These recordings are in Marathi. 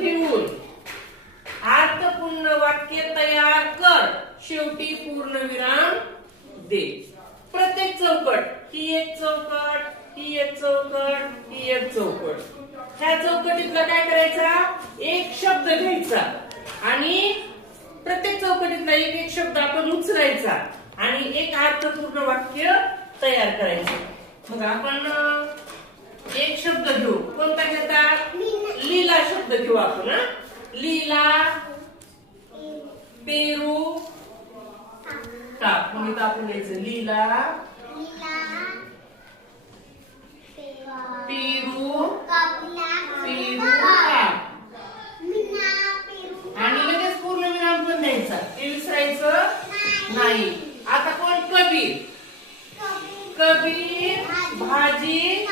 घेऊन अर्थपूर्ण वाक्य तयार कर, शेवटी पूर्णविराम दे. प्रत्येक चौकट, ही एक चौकट, ही एक चौकट, ही एक चौकट. ह्या चौकटीतला काय करायचा, एक शब्द घ्यायचा आणि प्रत्येक चौकटीतला एक एक शब्द आपण उचलायचा आणि एक अर्थपूर्ण वाक्य तयार करायचं. मग आपण एक शब्द घेऊ. कोणता घेतात, लीला शब्द घेऊ आपण. लीला, पेरू, ताप. मग इथं आपण घ्यायचं लीला, पेरू, पेरू, ताप. आणि लगेच पूर्णविराम पण द्यायचा, ते विसरायचं नाही. आता कोण, कबीर. कबीर भाजी,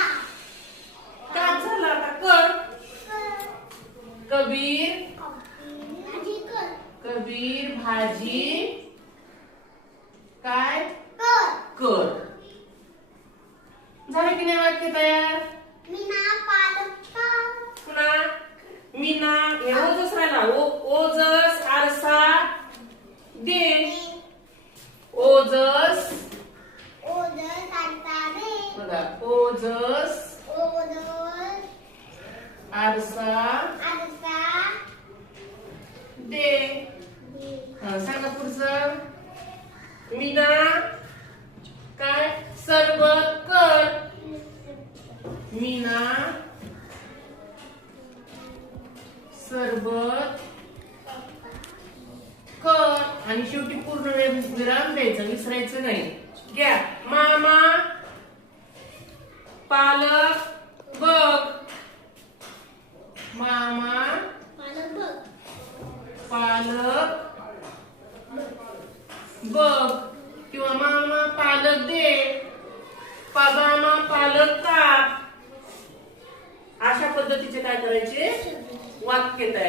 ताप झाला. आता कर. कबीर, कबीर भाजी काय कर. झाले की नाही वाक्य तयार. पुन्हा मीना, हे ओजस राहिला. ओजस आरसा दे. ओजस, बघा, ओजस आरसा दे. सांगा पुढचं. मीना काय, सरबत कर. मीना सरबत कर. आणि शेवटी पूर्ण विराम द्यायचा, विसरायचं नाही. घ्या. मामा पालक बघ. मामा पालक बघ किंवा मामा पालक दे. मामा पालक काप. अशा पद्धतीचे काय करायचे वाक्य तयार.